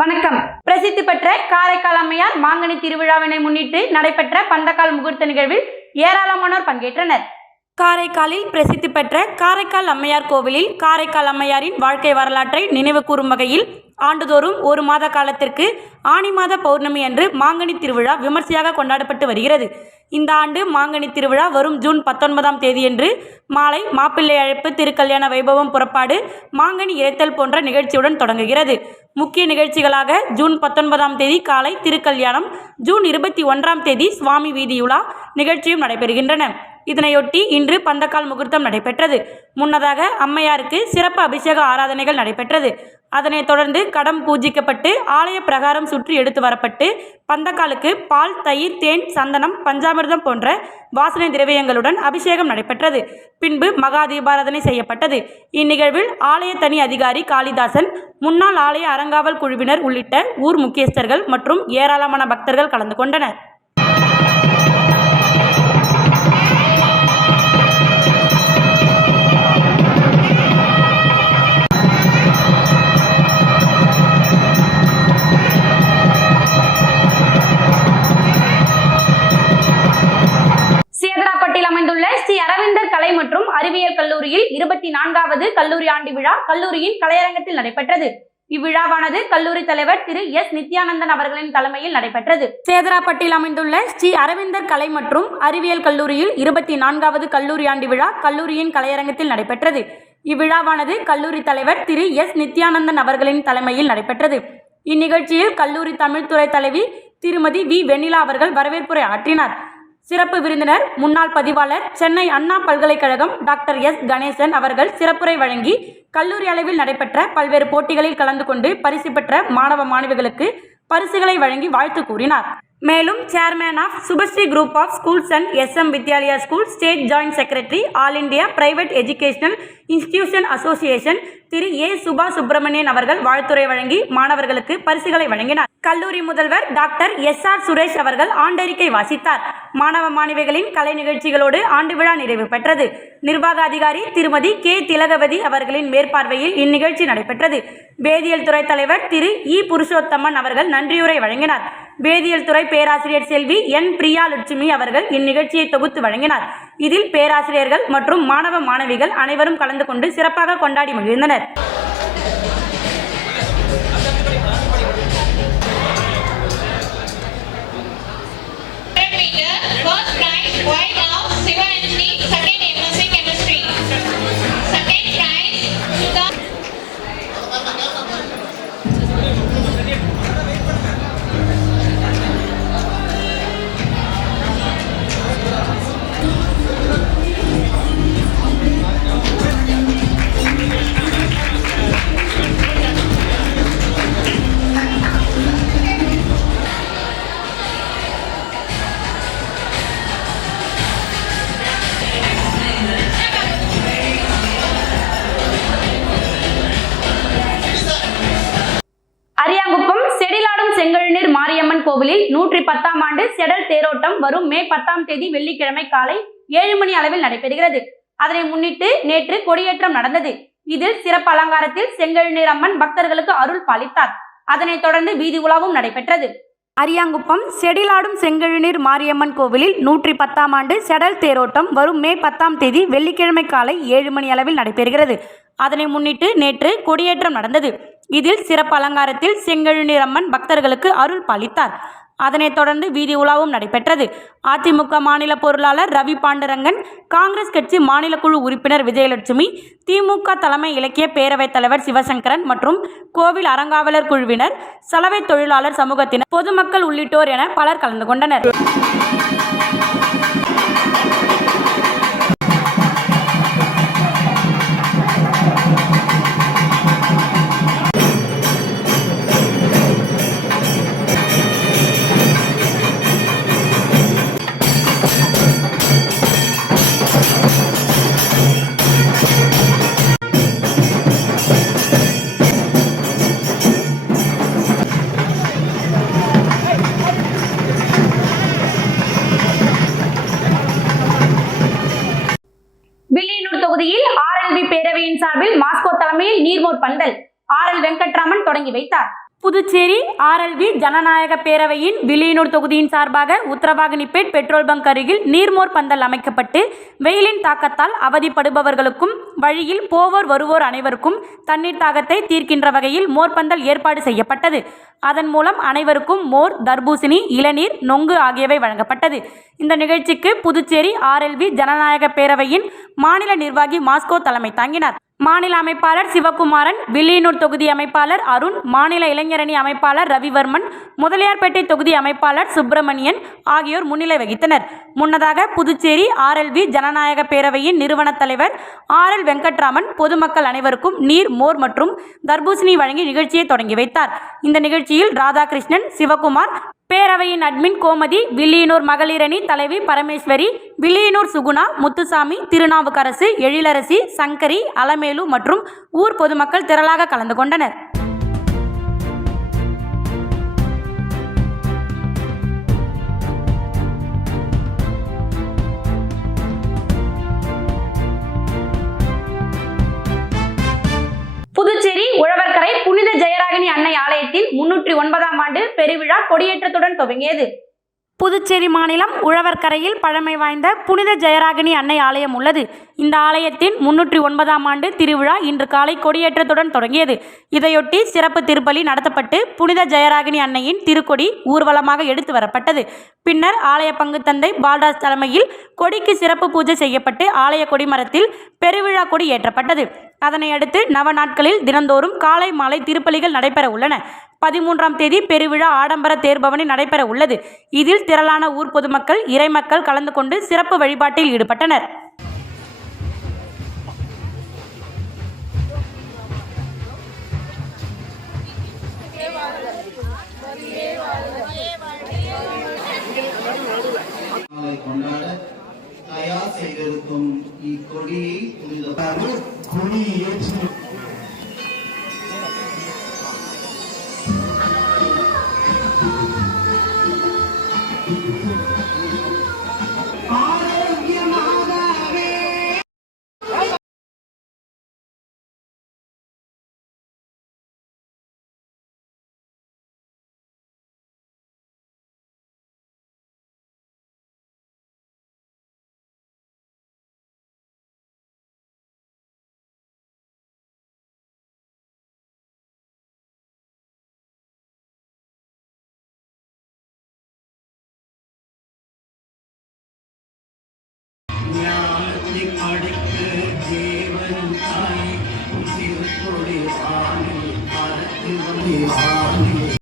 வணக்கம். பிரசித்தி பெற்ற காரைக்கால் அம்மையார் மாங்கனி திருவிழாவினை முன்னிட்டு நடைபெற்ற பந்தக்கால் முகூர்த்த நிகழ்வில் ஏராளமானோர் பங்கேற்றனர். காரைக்காலில் பிரசித்தி பெற்ற காரைக்கால் அம்மையார் கோவிலில் காரைக்கால் அம்மையாரின் வாழ்க்கை வரலாற்றை நினைவு கூறும் வகையில் ஆண்டுதோறும் ஒரு மாத காலத்திற்கு ஆனி மாத பௌர்ணமி அன்று மாங்கனி திருவிழா விமர்சையாக கொண்டாடப்பட்டு வருகிறது. இந்த ஆண்டு மாங்கனி திருவிழா வரும் ஜூன் 19ஆம் தேதியன்று மாலை மாப்பிள்ளை அழைப்பு, திருக்கல்யாண வைபவம், புறப்பாடு, மாங்கனி இறைத்தல் போன்ற நிகழ்ச்சியுடன் தொடங்குகிறது. முக்கிய நிகழ்ச்சிகளாக ஜூன் 19ஆம் தேதி காலை திருக்கல்யாணம், ஜூன் 21ஆம் தேதி சுவாமி வீதியுலா நிகழ்ச்சியும் நடைபெறுகின்றன. இதனையொட்டி இன்று பந்தக்கால் முகூர்த்தம் நடைபெற்றது. முன்னதாக அம்மையாருக்கு சிறப்பு அபிஷேக ஆராதனைகள் நடைபெற்றது. அதனைத் தொடர்ந்து கடம் பூஜிக்கப்பட்டு ஆலய பிரகாரம் சுற்றி எடுத்து வரப்பட்டு பந்தக்காலுக்கு பால், தயிர், தேன், சந்தனம், பஞ்சாமிர்தம் போன்ற வாசனை திரவியங்களுடன் அபிஷேகம் நடைபெற்றது. பின்பு மகா தீபாராதனை செய்யப்பட்டது. இந்நிகழ்வில் ஆலய தனி அதிகாரி காளிதாசன், முன்னாள் ஆலய அறங்காவல் குழுவினர் உள்ளிட்ட ஊர் முக்கியஸ்தர்கள் மற்றும் ஏராளமான பக்தர்கள் கலந்து கொண்டனர். சேதராப்பட்டில் அமைந்துள்ள ஸ்ரீ அரவிந்தர் கலை மற்றும் அறிவியல் கல்லூரியில் 24வது கல்லூரி ஆண்டு விழா கல்லூரியின் கலையரங்கத்தில் நடைபெற்றது. இவ்விழாவானது கல்லூரி தலைவர் திரு எஸ். நித்யானந்தன் அவர்களின் தலைமையில் நடைபெற்றது. சேதராப்பட்டில் அமைந்துள்ள ஸ்ரீ அரவிந்தர் கலை மற்றும் அறிவியல் கல்லூரியில் 24வது கல்லூரி ஆண்டு விழா கல்லூரியின் கலையரங்கத்தில் நடைபெற்றது. இவ்விழாவானது கல்லூரி தலைவர் திரு எஸ். நித்யானந்தன் அவர்களின் தலைமையில் நடைபெற்றது. இந்நிகழ்ச்சியில் கல்லூரி தமிழ்துறை தலைவி திருமதி வி. வெண்ணிலா அவர்கள் வரவேற்புரை ஆற்றினார். சிறப்பு விருந்தினர் முன்னாள் பதிவாளர், சென்னை அண்ணா பல்கலைக்கழகம் டாக்டர் எஸ். கணேசன் அவர்கள் சிறப்புரை வழங்கி கல்லூரி அளவில் நடைபெற்ற பல்வேறு போட்டிகளில் கலந்து கொண்டு பரிசு பெற்ற மாணவ மாணவிகளுக்கு பரிசுகளை வழங்கி வாழ்த்து கூறினார். மேலும் chairman of Subashree group of schools and S M. Vidyalaya school state joint secretary all India private educational institution association Thiru A. Suba Subramanian அவர்கள் வாழ்த்துரை வழங்கி மாணவர்களுக்கு பரிசுகளை வழங்கினார். கல்லூரி முதல்வர் டாக்டர் எஸ். ஆர். சுரேஷ் அவர்கள் ஆண்டறிக்கை வாசித்தார். மாணவ மாணவிகளின் கலை நிகழ்ச்சிகளோடு ஆண்டு விழா நிறைவு பெற்றது. நிர்வாக அதிகாரி திருமதி கே. திலகவதி அவர்களின் மேற்பார்வையில் இந்நிகழ்ச்சி நடைபெற்றது. வேதியியல் துறை தலைவர் திரு இ. புருஷோத்தமன் அவர்கள் நன்றியுரை வழங்கினார். வேதியியல் துறை பேராசிரியர் செல்வி என். பிரியா லட்சுமி அவர்கள் இந்நிகழ்ச்சியை தொகுத்து வழங்கினார். இதில் பேராசிரியர்கள் மற்றும் மாணவ மாணவிகள் அனைவரும் கலந்து கொண்டு சிறப்பாக கொண்டாடி மகிழ்ந்தனர். அரியாங்குப்பம் செடிலாடும் செங்கழுநீர் மாரியம்மன் கோவிலில் 110ஆம் ஆண்டு செடல் தேரோட்டம் வரும் மே 10ஆம் தேதி வெள்ளிக்கிழமை காலை 7 மணி அளவில் நடைபெறுகிறது. அதனை முன்னிட்டு நேற்று கொடியேற்றம் நடந்தது. இதில் சிறப்பு அலங்காரத்தில் செங்கழுநீர் அம்மன் பக்தர்களுக்கு அருள் பாலித்தார். அதனைத் தொடர்ந்து வீதி உலாவும் நடைபெற்றது. அரியாங்குப்பம் செடிலாடும் செங்கழுநீர் மாரியம்மன் கோவிலில் 110ஆம் ஆண்டு செடல் தேரோட்டம் வரும் மே 10ஆம் தேதி வெள்ளிக்கிழமை காலை 7 மணி அளவில் நடைபெறுகிறது. அதனை முன்னிட்டு நேற்று கொடியேற்றம் நடந்தது. இதில் சிறப்பு அலங்காரத்தில் செங்கழுநீர் அம்மன் பக்தர்களுக்கு அருள் பாலித்தார். அதனைத் தொடர்ந்து வீதி உலாவும் நடைபெற்றது. அதிமுக மாநில பொருளாளர் ரவி பாண்டுரங்கன், காங்கிரஸ் கட்சி மாநில குழு உறுப்பினர் விஜயலட்சுமி, திமுக தலைமை இலக்கிய பேரவைத் தலைவர் சிவசங்கரன் மற்றும் கோவில் அறங்காவலர் குழுவினர், சலவை தொழிலாளர் சமூகத்தினர், பொதுமக்கள் உள்ளிட்டோர் என பலர் கலந்து கொண்டனர். தொகுதியில் RLB பேரவையின் சார்பில் மாஸ்கோ தலைமையில் நீர்மோர் பந்தல் RL வெங்கட்ராமன் தொடங்கி வைத்தார். புதுச்சேரி ஆர்எல்வி ஜனநாயக பேரவையின் வில்லியனூர் தொகுதியின் சார்பாக உத்தரவாகனிப்பேட் பெட்ரோல் பங்க் அருகில் நீர்மோர் பந்தல் அமைக்கப்பட்டு வெயிலின் தாக்கத்தால் அவதிப்படுபவர்களுக்கும் வழியில் போவோர் வருவோர் அனைவருக்கும் தண்ணீர் தாகத்தை தீர்க்கின்ற வகையில் மோர்பந்தல் ஏற்பாடு செய்யப்பட்டது. அதன் மூலம் அனைவருக்கும் மோர், தர்பூசணி, இளநீர், நொங்கு ஆகியவை வழங்கப்பட்டது. இந்த நிகழ்ச்சிக்கு புதுச்சேரி ஆர்எல்வி ஜனநாயக பேரவையின் மாநில நிர்வாகி மாஸ்கோ தலைமை தாங்கினார். மாநில அமைப்பாளர் சிவகுமாரன், வில்லியனூர் தொகுதி அமைப்பாளர் அருண், மாநில இளைஞரணி அமைப்பாளர் ரவிவர்மன், முதலியார்பேட்டை தொகுதி அமைப்பாளர் சுப்பிரமணியன் ஆகியோர் முன்னிலை வகித்தனர். முன்னதாக புதுச்சேரி ஆர்எல்வி ஜனநாயக பேரவையின் நிறுவன தலைவர் RL வெங்கட்ராமன் பொதுமக்கள் அனைவருக்கும் நீர், மோர் மற்றும் தர்பூசணி வழங்கி நிகழ்ச்சியை தொடங்கி வைத்தார். இந்த நிகழ்ச்சியில் ராதாகிருஷ்ணன், சிவகுமார், பேரவையின் அட்மின் கோமதி, வில்லியனூர் மகளிரணி தலைவி பரமேஸ்வரி, வில்லியனூர் சுகுணா, முத்துசாமி, திருநாவுக்கரசு, எழிலரசி, சங்கரி, அலமேலு மற்றும் ஊர் பொதுமக்கள் திரளாக கலந்து கொண்டனர். புதுச்சேரி உழவர்கரை புனித ஜெயராகினி அன்னை ஆலயத்தின் 309ஆம் ஆண்டு பெருவிழா கொடியேற்றத்துடன் துவங்கியது. புதுச்சேரி மாநிலம் உழவர்கரையில் பழமை வாய்ந்த புனித ஜெயராகினி அன்னை ஆலயம் உள்ளது. இந்த ஆலயத்தின் 309ஆம் ஆண்டு திருவிழா இன்று காலை கொடியேற்றத்துடன் தொடங்கியது. இதையொட்டி சிறப்பு திருப்பலி நடத்தப்பட்டு புனித ஜெயராகினி அன்னையின் திருக்கொடி ஊர்வலமாக எடுத்து வரப்பட்டது. பின்னர் ஆலய பங்கு தந்தை பால்ராஜ் தலைமையில் கொடிக்கு சிறப்பு பூஜை செய்யப்பட்டு ஆலய கொடிமரத்தில் பெருவிழா கொடி ஏற்றப்பட்டது. அதனையடுத்து நவ நாட்களில் தினந்தோறும் காலை மாலை திருப்பலிகள் நடைபெற உள்ளன. 13ஆம் தேதி பெருவிழா ஆடம்பர தேர்பவனி நடைபெற உள்ளது. இதில் திரளான ஊர் பொதுமக்கள், இறைமக்கள் கலந்து கொண்டு சிறப்பு வழிபாட்டில் ஈடுபட்டனர். தயார் செய்திருக்கும் இக்கொடியை அடுக்கு ஜீவன் தாய் திருக்கொடி வானில் பறக்கு வந்து வானில்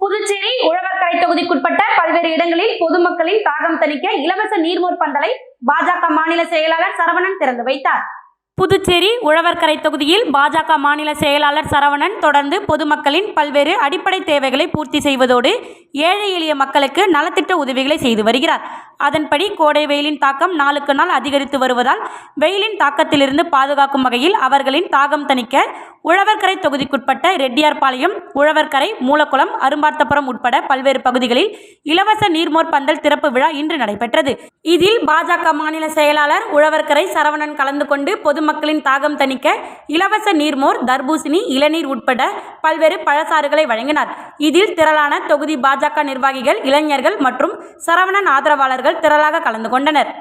புதுச்சேரி உழவர்கரை தொகுதிக்குட்பட்ட பல்வேறு இடங்களில் பொதுமக்களின் தாகம் தணிக்க இலவச நீர்மோர் பந்தலை பாஜக மாநில செயலாளர் சரவணன் திறந்து வைத்தார். புதுச்சேரி உழவர்கரை தொகுதியில் பாஜக மாநில செயலாளர் சரவணன் தொடர்ந்து பொதுமக்களின் பல்வேறு அடிப்படை தேவைகளை பூர்த்தி செய்வதோடு ஏழை எளிய மக்களுக்கு நலத்திட்ட உதவிகளை செய்து வருகிறார். அதன்படி கோடை வெயிலின் தாக்கம் நாளுக்கு நாள் அதிகரித்து வருவதால் வெயிலின் தாக்கத்திலிருந்து பாதுகாக்கும் வகையில் அவர்களின் தாகம் தணிக்க உழவர்கரை தொகுதிக்குட்பட்ட ரெட்டியார்பாளையம், உழவர்கரை, மூலக்குளம், அரும்பார்த்தபுரம் உட்பட பல்வேறு பகுதிகளில் இலவச நீர்மோர் பந்தல் திறப்பு விழா இன்று நடைபெற்றது. இதில் பாஜக மாநில செயலாளர் உழவர்கரை சரவணன் கலந்து கொண்டு பொதுமக்களின் தாகம் தணிக்க இலவச நீர்மோர், தர்பூசணி, இளநீர் உட்பட பல்வேறு பழச்சாறுகளை வழங்கினார். இதில் திரளான தொகுதி பாஜக நிர்வாகிகள், இளைஞர்கள் மற்றும் சரவணன் ஆதரவாளர்கள் திரளாக கலந்து கொண்டனர்.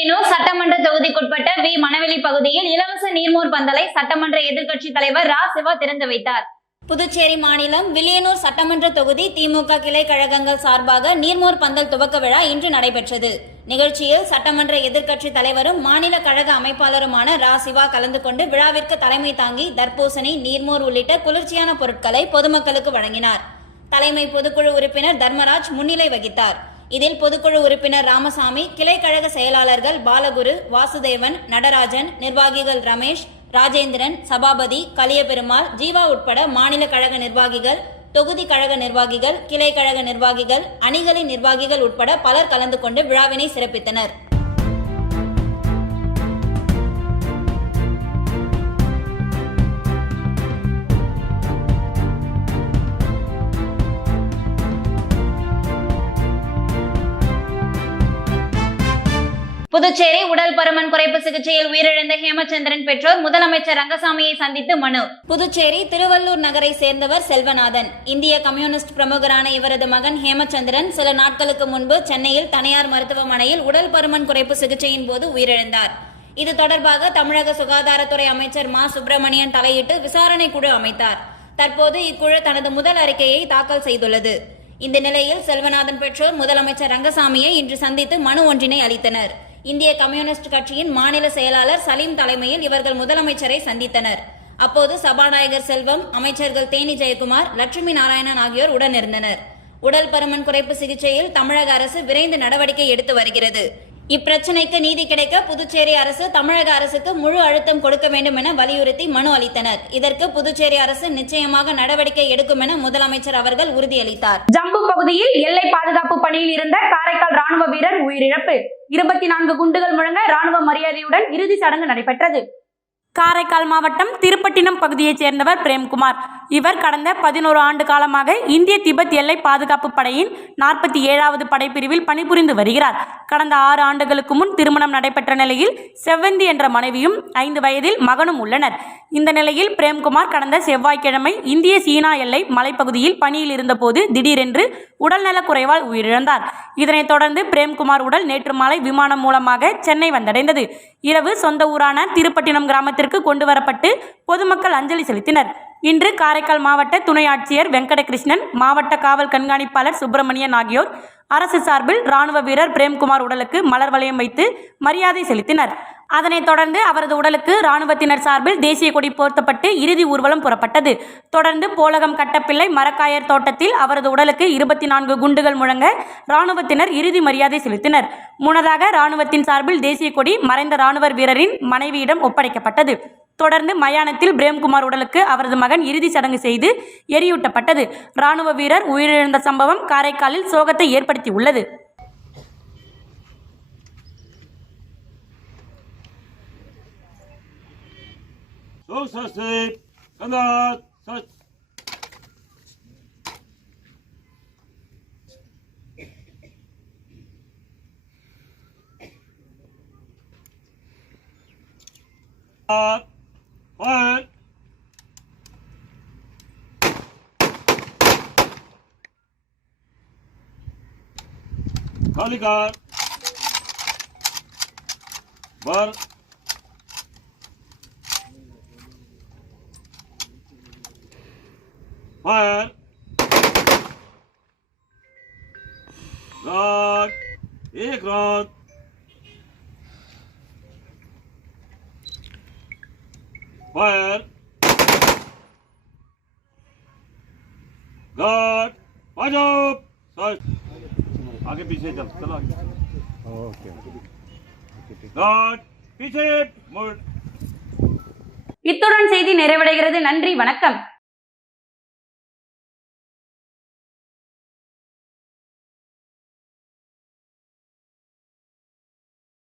வில்லியனூர் சட்டமன்ற தொகுதிக்குட்பட்ட வி மணவெளி பகுதியில் இலவச நீர்மோர் பந்தலை சட்டமன்ற எதிர்க்கட்சித் தலைவர் ரா சிவா திறந்து வைத்தார். புதுச்சேரி மாநிலம் வில்லியனூர் சட்டமன்ற தொகுதி திமுக கிளை கழகங்கள் சார்பாக நீர்மோர் பந்தல் துவக்க விழா இன்று நடைபெற்றது. நிகழ்ச்சியில் சட்டமன்ற எதிர்க்கட்சித் தலைவரும் மாநில கழக அமைப்பாளருமான ரா சிவா கலந்து கொண்டு விழாவிற்கு தலைமை தாங்கி தர்பூசணி, நீர்மோர் உள்ளிட்ட குளிர்ச்சியான பொருட்களை பொதுமக்களுக்கு வழங்கினார். தலைமை பொதுக்குழு உறுப்பினர் தர்மராஜ் முன்னிலை வகித்தார். இதில் பொதுக்குழு உறுப்பினர் ராமசாமி, கிளை கழக செயலாளர்கள் பாலகுரு, வாசுதேவன், நடராஜன், நிர்வாகிகள் ரமேஷ், ராஜேந்திரன், சபாபதி, கலியபெருமாள், ஜீவா உட்பட மாநில கழக நிர்வாகிகள், தொகுதி கழக நிர்வாகிகள், கிளை கழக நிர்வாகிகள், அணிகளின் நிர்வாகிகள் உட்பட பலர் கலந்து கொண்டு விழாவினை சிறப்பித்தனர். புதுச்சேரி உடல் பருமன் குறைப்பு சிகிச்சையில் உயிரிழந்த ஹேமச்சந்திரன் பெற்றோர் முதலமைச்சர் ரங்கசாமியை சந்தித்து மனு. புதுச்சேரி திருவள்ளூர் நகரை சேர்ந்தவர் செல்வநாதன். இந்திய கம்யூனிஸ்ட் பிரமுகரான இவரது மகன் ஹேமச்சந்திரன் சில நாட்களுக்கு முன்பு சென்னையில் தனியார் மருத்துவமனையில் உடல் பருமன் குறைப்பு சிகிச்சையின் போது உயிரிழந்தார். இது தொடர்பாக தமிழக சுகாதாரத்துறை அமைச்சர் மா சுப்பிரமணியன் தலையிட்டு விசாரணை குழு அமைத்தார். தற்போது இக்குழு தனது முதல் அறிக்கையை தாக்கல் செய்துள்ளது. இந்த நிலையில் செல்வநாதன் பெற்றோர் முதலமைச்சர் ரங்கசாமியை இன்று சந்தித்து மனு ஒன்றினை அளித்தனர். இந்திய கம்யூனிஸ்ட் கட்சியின் மாநில செயலாளர் சலீம் தலைமையில் இவர்கள் முதலமைச்சரை சந்தித்தனர். அப்போது சபாநாயகர் செல்வம், அமைச்சர்கள் தேனி ஜெயக்குமார், லட்சுமி நாராயணன் ஆகியோர் உடனிருந்தனர். உடல் பருமன் குறைப்பு சிகிச்சையில் தமிழக அரசு விரைந்து நடவடிக்கை எடுத்து வருகிறது. இப்பிரச்சினைக்கு நீதி கிடைக்க புதுச்சேரி அரசு தமிழக அரசுக்கு முழு அழுத்தம் கொடுக்க வேண்டும் என வலியுறுத்தி மனு அளித்தனர். இதற்கு புதுச்சேரி அரசு நிச்சயமாக நடவடிக்கை எடுக்கும் என முதலமைச்சர் அவர்கள் உறுதியளித்தார். ஜம்பு பகுதியில் எல்லை பாதுகாப்பு பணியில் இருந்த காரைக்கால் ராணுவ வீரர் உயிரிழப்பு. 24 குண்டுகள் முழங்க ராணுவ மரியாதையுடன் இறுதி சடங்கு நடைபெற்றது. காரைக்கால் மாவட்டம் திருப்பட்டினம் பகுதியைச் சேர்ந்தவர் பிரேம்குமார். இவர் கடந்த 11 ஆண்டு காலமாக இந்திய திபெத் எல்லை பாதுகாப்பு படையின் 47வது படைப்பிரிவில் பணிபுரிந்து வருகிறார். கடந்த 6 ஆண்டுகளுக்கு முன் திருமணம் நடைபெற்ற நிலையில் செவ்வந்தி என்ற மனைவியும் 5 வயதில் மகனும் உள்ளனர். இந்த நிலையில் பிரேம்குமார் கடந்த செவ்வாய்க்கிழமை இந்திய சீனா எல்லை மலைப்பகுதியில் பணியில் இருந்தபோது திடீரென்று உடல்நலக் குறைவால் உயிரிழந்தார். இதனைத் தொடர்ந்து பிரேம்குமார் உடல் நேற்று மாலை விமானம் மூலமாக சென்னை வந்தடைந்தது. இரவு சொந்த ஊரான திருப்பட்டினம் கிராமத்திற்கு கொண்டு வரப்பட்டு பொதுமக்கள் அஞ்சலி செலுத்தினர். இன்று காரைக்கால் மாவட்ட துணை ஆட்சியர் வெங்கடகிருஷ்ணன், மாவட்ட காவல் கண்காணிப்பாளர் சுப்பிரமணியன் ஆகியோர் அரசு சார்பில் ராணுவ வீரர் பிரேம்குமார் உடலுக்கு மலர் வளையம் வைத்து மரியாதை செலுத்தினர். அதனைத் தொடர்ந்து அவரது உடலுக்கு ராணுவத்தினர் சார்பில் தேசிய கொடி போர்த்தப்பட்டு இறுதி ஊர்வலம் புறப்பட்டது. தொடர்ந்து போலகம் கட்டப்பிள்ளை மரக்காயர் தோட்டத்தில் அவரது உடலுக்கு 24 குண்டுகள் முழங்க ராணுவத்தினர் இறுதி மரியாதை செலுத்தினர். முன்னதாக ராணுவத்தின் சார்பில் தேசிய கொடி மறைந்த ராணுவ வீரரின் மனைவியிடம் ஒப்படைக்கப்பட்டது. தொடர்ந்து மயானத்தில் பிரேம்குமார் உடலுக்கு அவரது மகன் இறுதி சடங்கு செய்து எரியூட்டப்பட்டது. ராணுவ வீரர் உயிரிழந்த சம்பவம் காரைக்காலில் சோகத்தை ஏற்படுத்தியுள்ளது. Kaligar Bar Fire God एक रात Fire God पंजाब आगे पीछे चलो आगे ओके God पीछे मुड़. இத்துடன் செய்தி நிறைவடைகிறது. நன்றி, வணக்கம்.